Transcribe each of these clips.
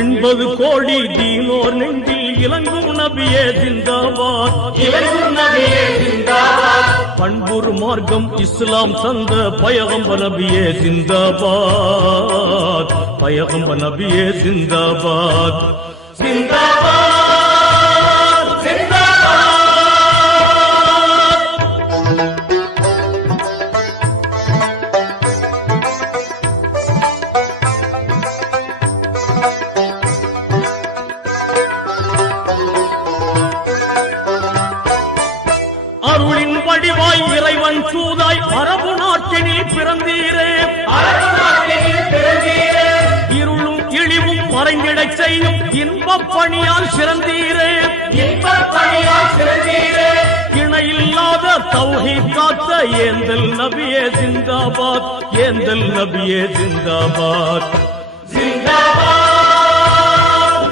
80 கோடி தீனோர் நெஞ்சில் இலங்கும் நபியே ஜிந்தாபாத், இலங்கும் நபியே ஜிந்தாபாத். பண்புறு மார்க்கம் இஸ்லாம் தந்த பயகம்ப நபியே ஜிந்தாபாத், பயகம்ப நபியே ஜிந்தாபாத், ஜிந்தாபாத் ஜிந்தாபாத். அருளின் வடிவாய் இறைவன் சூதாய் அரபு நாட்டினில் பிறந்தீரே, அரபு நாட்டினில் பிறந்தீரே. இருளும் இழிவும் மறைந்திடச் செய்யும் இன்பப் பணியால் சிறந்தீரே, இன்பப் பணியால் சிறந்தீரே. இணையில்லாத தௌஹீத் காத்த ஏந்தல் நபியே ஜிந்தாபாத், ஏந்தல் நபியே ஜிந்தாபாத், ஜிந்தாபாத்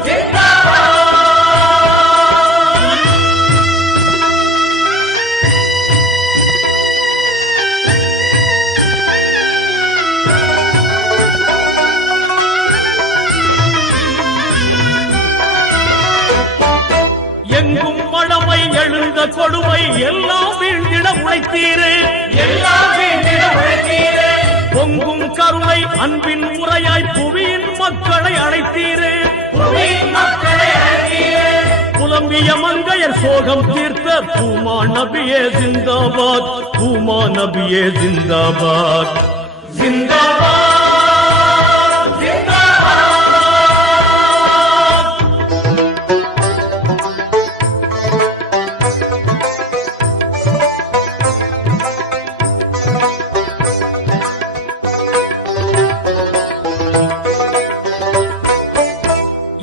ஜிந்தாபாத். எங்கும் மழமை எழுந்த கொடுமை எல்லாம் வீழ்ந்திட உழைத்தீரே, எல்லாம் வீழ்ந்திட உழைத்தீரே. பொங்கும் கருணை அன்பின் முறையாய் புவியின் மக்களை அழைத்தீரே, புவியின் மக்களை அழைத்தீரே. புலம்பிய மங்கையர் சோகம் தீர்த்த பூமா நபியே ஜிந்தாபாத், பூமா நபியே ஜிந்தாபாத், ஜிந்தாபாத் ஜிந்தாபாத்.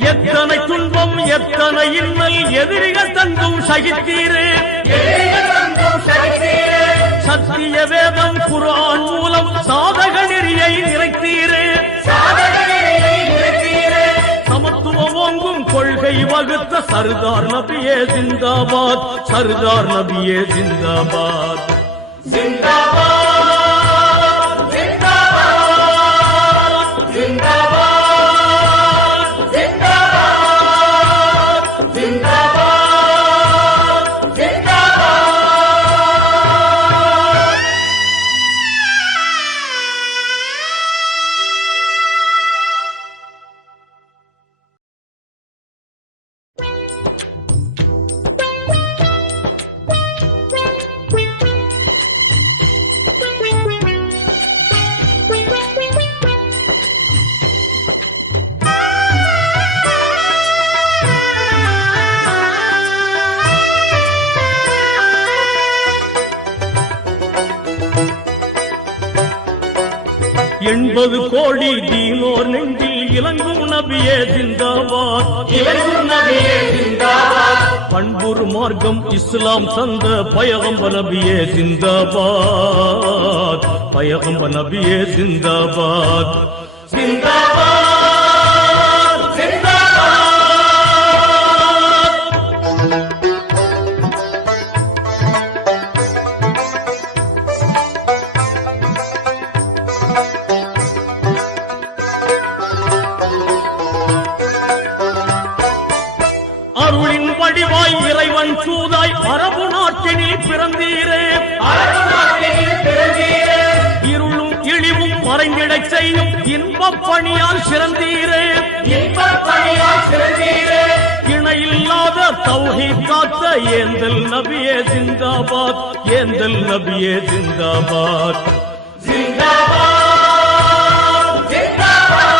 எத்தனை துன்பம் எத்தனை இன்னல் எதிரிகள் தங்கும் சகித்தீரே, எதிரிகள் தங்கும் சகித்தீரே. சத்திய வேதம் குர்ஆன் மூலம் சாதக நெறியை நிறைத்தீரே, சாதனையை நிறைத்தீரே. சமத்துவம் ஓங்கும் கொள்கை வகுத்த சர்தார் நபியே ஜிந்தாபாத், சர்தார் நபியே ஜிந்தாபாத், ஜிந்தாபாத் ஜிந்தாபாத். ஜிந்தாபாத் ஜிந்தாபாத். ஜிந்தாபாத் ஜிந்தாபாத். எண்பது கோடி தீனோர் நெஞ்சில் இலங்கும் நபியே ஜிந்தாபாத், இலங்கும் நபியே ஜிந்தாபாத். பண்புறு மார்க்கம் இஸ்லாம் தந்த பயகம்ப நபியே ஜிந்தாபாத், பயகம்ப நபியே ஜிந்தாபாத், ஜிந்தாபாத் ஜிந்தாபாத். அருளின் வடிவாய் இறைவன் சூதாய் அரபு நாட்டினில் பிறந்தீரே, அரபு நாட்டினில் பிறந்தீரே. இருளும் இழிவும் மறைந்திடச் செய்யும் இன்பப் பணியால் சிறந்தீரே, இன்பப் பணியால் சிறந்தீரே. இணையில்லாத தௌஹீத் காத்த ஏந்தல் நபியே ஜிந்தாபாத், ஏந்தல் நபியே ஜிந்தாபாத், ஜிந்தாபாத் ஜிந்தாபாத்.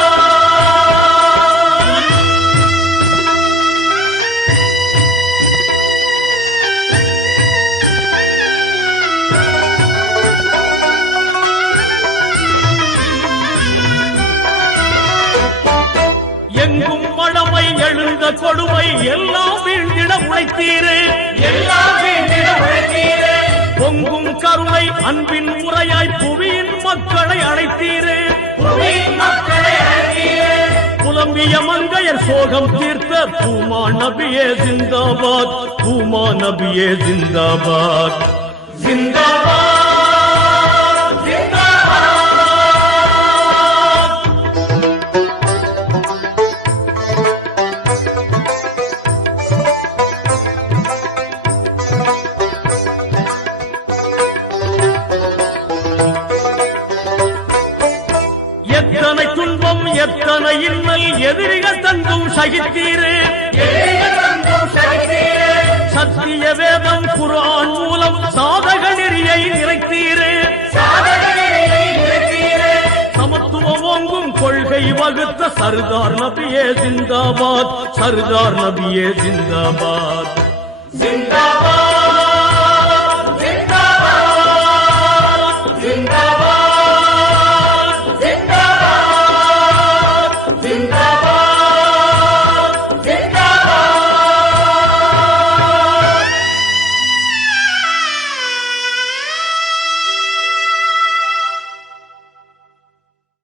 எங்கும் மழமை எழுந்த கொடுமை எல்லாம் வீழ்ந்திட உழைத்தீரே, எல்லாம் வீழ்ந்திட உழைத்தீரே. பொங்கும் கருணை அன்பின் முறையாய் புவியின் மக்களை அழைத்தீரே, புவியின் மக்களை அழைத்தீரே. புலம்பிய மங்கையர் சோகம் தீர்த்த பூமா நபியே ஜிந்தாபாத், பூமா நபியே ஜிந்தாபாத், ஜிந்தாபாத் ஜிந்தாபாத். எதிரிகள் தங்கும் சகித்தீரே எதிரிகள் தங்கும் சகித்தீரே சத்திய வேதம் குர்ஆன் மூலம் சாதக நெறியை நிறைத்தீரே சாதனையை நிறுத்தீரே சமத்துவம் ஓங்கும் கொள்கை வகுத்த சர்தார் நபியே ஜிந்தாபாத் சர்தார் நபியே ஜிந்தாபாத் ஜிந்தாபாத்